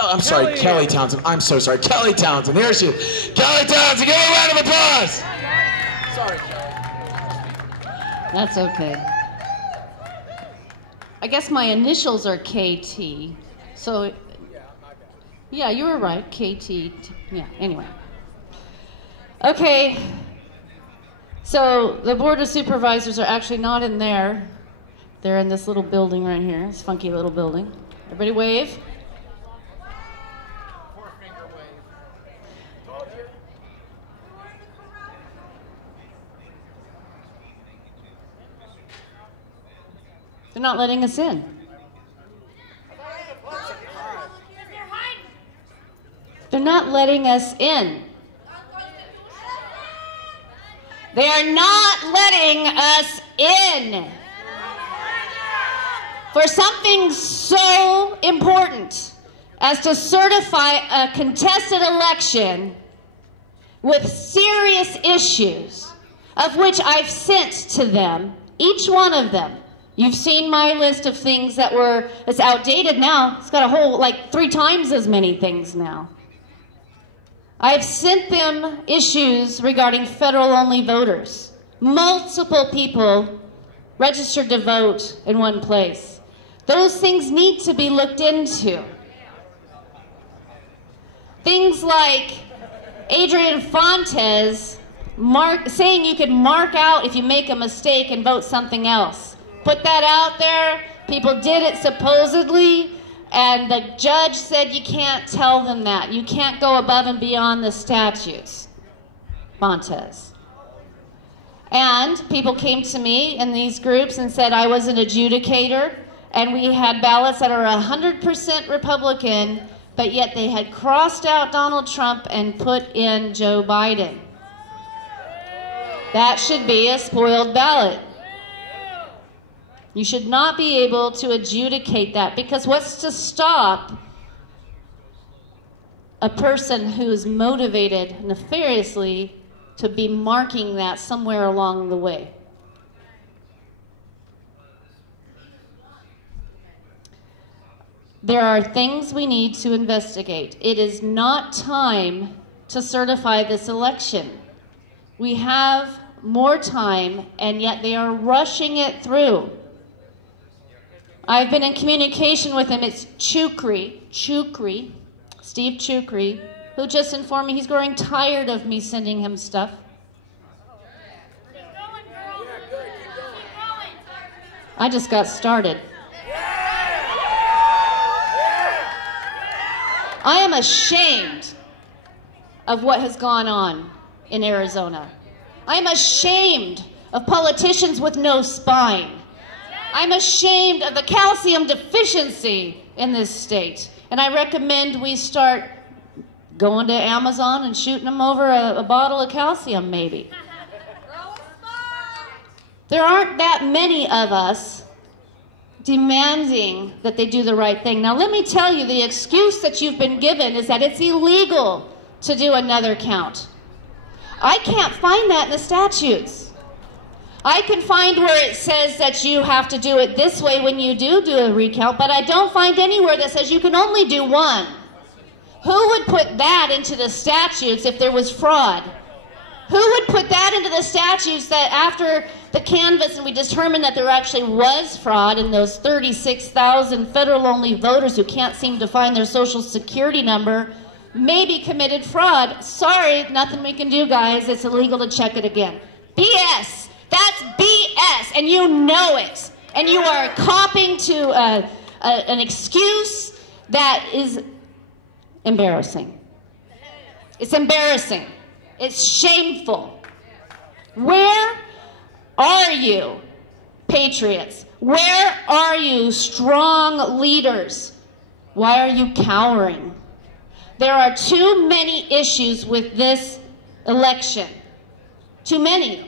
I'm sorry, Kelly Townsend. I'm so sorry. Kelly Townsend. There she is. Kelly Townsend, give her a round of applause. Sorry, Kelly. That's okay. I guess my initials are KT. So, yeah, you were right. KT. Yeah, anyway. Okay. So the Board of Supervisors are actually not in there. They're in this little building right here. This funky little building. Everybody wave. They're not letting us in. They're not letting us in. They are not letting us in. For something so important as to certify a contested election with serious issues, of which I've sent to them, each one of them. You've seen my list of things that it's outdated now. It's got a whole, like 3 times as many things now. I've sent them issues regarding federal-only voters. Multiple people registered to vote in one place. Those things need to be looked into. Things like Adrian Fontes saying you can mark out if you make a mistake and vote something else. Put that out there. People did it supposedly. And the judge said you can't tell them that. You can't go above and beyond the statutes. Fontes. And people came to me in these groups and said I was an adjudicator, and we had ballots that are 100% Republican, but yet they had crossed out Donald Trump and put in Joe Biden. That should be a spoiled ballot. You should not be able to adjudicate that, because what's to stop a person who is motivated nefariously to be marking that somewhere along the way? There are things we need to investigate. It is not time to certify this election. We have more time, and yet they are rushing it through. I've been in communication with him. It's Chukri, Steve Chukri, who just informed me he's growing tired of me sending him stuff. I just got started. I am ashamed of what has gone on in Arizona. I am ashamed of politicians with no spine. I'm ashamed of the calcium deficiency in this state. And I recommend we start going to Amazon and shooting them over a bottle of calcium, maybe. There aren't that many of us demanding that they do the right thing. Now, let me tell you, the excuse that you've been given is that it's illegal to do another count. I can't find that in the statutes. I can find where it says that you have to do it this way when you do a recount, but I don't find anywhere that says you can only do one. Who would put that into the statutes if there was fraud? Who would put that into the statutes that after the canvass and we determined that there actually was fraud in those 36,000 federal-only voters who can't seem to find their social security number, maybe committed fraud? Sorry, nothing we can do, guys. It's illegal to check it again. BS. That's BS, and you know it. And you are copying to an excuse that is embarrassing. It's embarrassing. It's shameful. Where are you, patriots? Where are you, strong leaders? Why are you cowering? There are too many issues with this election. Too many.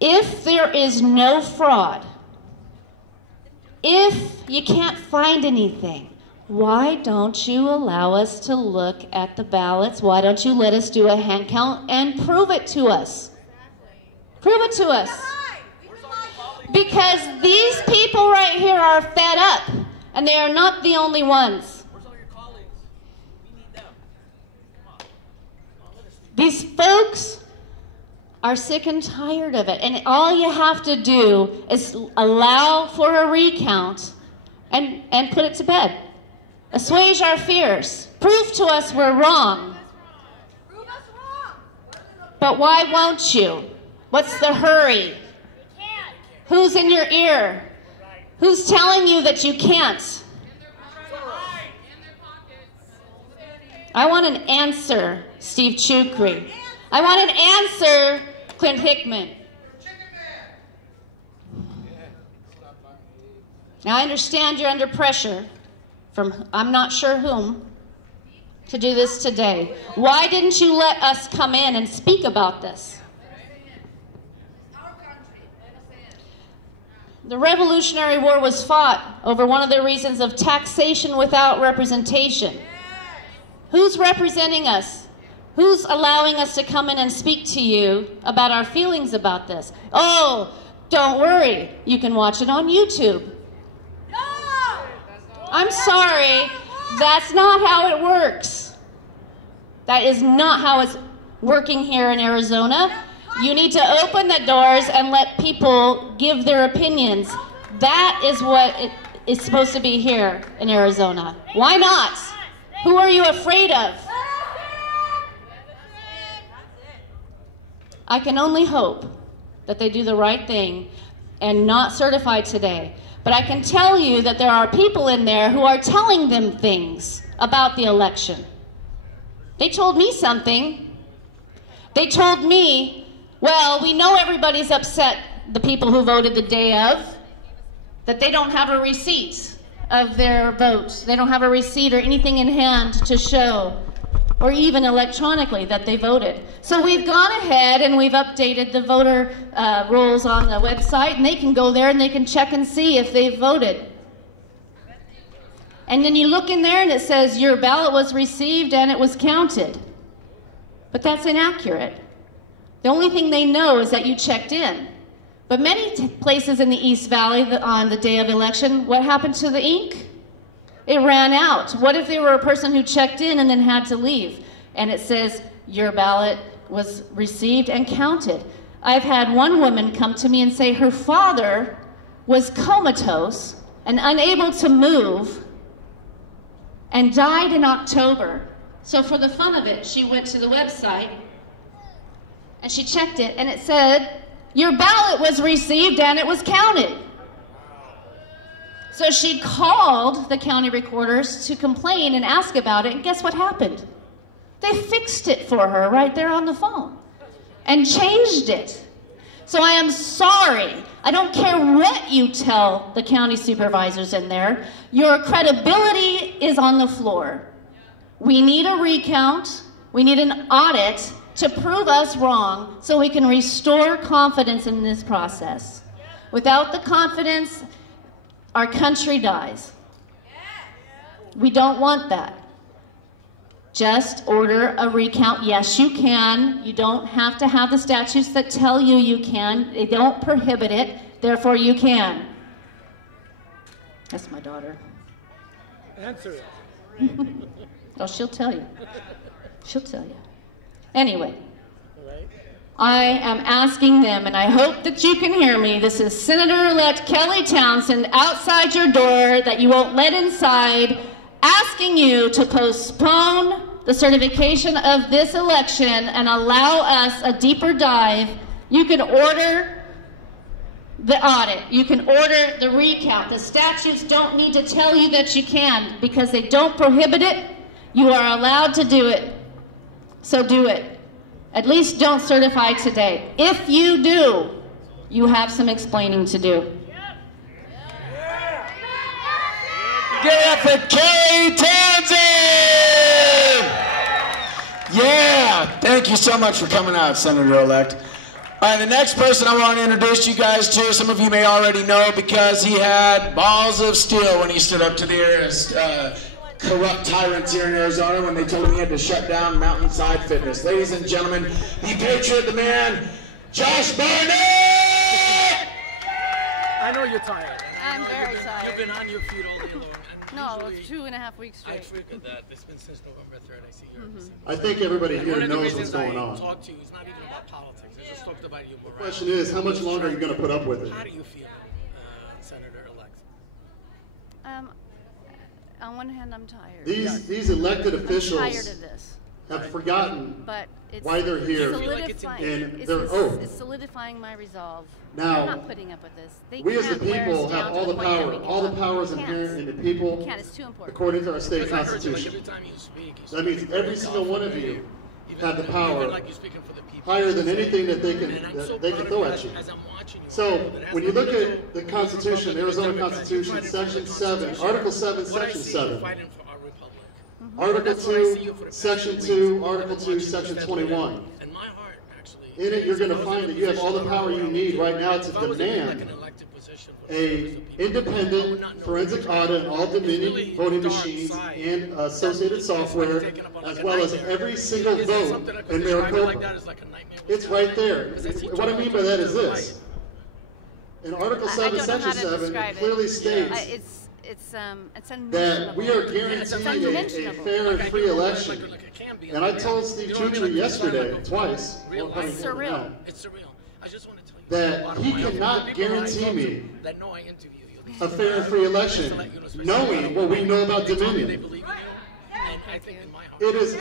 If there is no fraud, if you can't find anything, why don't you allow us to look at the ballots? Why don't you let us do a hand count and prove it to us? Prove it to us. Because these people right here are fed up. And they are not the only ones. Where's all your colleagues? We need them. Come on. These folks are sick and tired of it. And all you have to do is allow for a recount and put it to bed. Assuage our fears. Prove to us we're wrong. Prove us wrong. But why won't you? What's the hurry? Who's in your ear? Who's telling you that you can't? I want an answer, Steve Chukri. I want an answer, Clint Hickman. Now, I understand you're under pressure from I'm not sure whom to do this today. Why didn't you let us come in and speak about this? The Revolutionary War was fought over one of the reasons of taxation without representation. Who's representing us? Who's allowing us to come in and speak to you about our feelings about this? Oh, don't worry. You can watch it on YouTube. I'm sorry. That's not how it works. That is not how it's working here in Arizona. You need to open the doors and let people give their opinions. That is what it is supposed to be here in Arizona. Why not? Who are you afraid of? I can only hope that they do the right thing and not certify today. But I can tell you that there are people in there who are telling them things about the election. They told me something. They told me, well, we know everybody's upset, the people who voted the day of, that they don't have a receipt of their vote. They don't have a receipt or anything in hand to show, or even electronically, that they voted. So we've gone ahead and we've updated the voter rolls on the website, and they can go there and they can check and see if they've voted. And then you look in there and it says your ballot was received and it was counted. But that's inaccurate. The only thing they know is that you checked in. But many places in the East Valley on the day of election, what happened to the ink? It ran out. What if they were a person who checked in and then had to leave? And it says your ballot was received and counted. I've had one woman come to me and say her father was comatose and unable to move and died in October. So for the fun of it, she went to the website and she checked it, and it said, your ballot was received and it was counted. So she called the county recorders to complain and ask about it, and guess what happened? They fixed it for her right there on the phone and changed it. So I am sorry. I don't care what you tell the county supervisors in there. Your credibility is on the floor. We need a recount. We need an audit to prove us wrong so we can restore confidence in this process. Without the confidence, our country dies. We don't want that. Just order a recount. Yes, you can. You don't have to have the statutes that tell you you can. They don't prohibit it. Therefore, you can. That's my daughter. Answer it. Oh, she'll tell you. She'll tell you. Anyway, I am asking them, and I hope that you can hear me. This is Senator-elect Kelly Townsend outside your door that you won't let inside, asking you to postpone the certification of this election and allow us a deeper dive. You can order the audit. You can order the recount. The statutes don't need to tell you that you can because they don't prohibit it. You are allowed to do it. So do it. At least don't certify today. If you do, you have some explaining to do. Give it up for Kelly Townsend! Yeah, thank you so much for coming out, Senator-elect. All right, the next person I want to introduce you guys to, some of you may already know because he had balls of steel when he stood up to the corrupt tyrants here in Arizona when they told him he had to shut down Mountainside Fitness. Ladies and gentlemen, the patriot, the man, Josh Barnett! I know you're tired. I'm very tired. You've been on your feet all day long. No, 2.5 weeks I straight. figured that. It's been since November 3rd. I see you every single I think everybody And here one of the knows what's reasons going I on. talked to you is not even about politics. I just talked about your morale. The question is, how much longer are you going to put up with it? How do you feel, Senator-elect? On one hand, I'm tired. These elected I'm tired officials of this. have forgotten But it's why they're here. solidifying, And they're it's solidifying my resolve. Now, I'm not putting up with this. They we as the can't wear us people down have to all the point that power. we give All the up. power is Can't. inherent in the people, Can't. It's too important. according to our state Because I heard you, like, constitution. every time you speak That means very every single one of you even- have the power even like you're speaking for the people. higher than anything that they And I'm so can proud of throw you at you. as I'm watching you. So, That has when you look nothing to at do the with Constitution, Republican or Arizona Democrat. Constitution, You're fighting for Section the 7, Constitution. Article 7, What I Section see, 7. you're fighting for our republic. Article That's what I see 2, you for the past Section 2 2, weeks. Article I've 2, been watching Section you step 21. in. And my heart, actually, In it, you're going to if I was find in a that you have all the position power you where need I right now if to I was in, like, demand an elected position for the a members of people, I would independent not know forensic what to audit do. on all It's Dominion really voting dark machines side. and associated software, taken up like as a well as nightmare. every single Is there vote something I could in describe it like Maricopa. that as like a nightmare? It's right there. Because I see What I mean by that is this. In Article I 7, don't know how Section to 7, describe it clearly it. states It's that unmentionable. we are It's guaranteeing a unmentionable. fair and free election. Like it can be. And I told Steve Chutry yesterday, twice, Real well, It's probably surreal. now, It's surreal. I just want to tell you that bottom he line. cannot The people I guarantee talk me to that know I interview you. a fair and free election, knowing what we know about They Dominion. believe in you, and I think in my heart. It is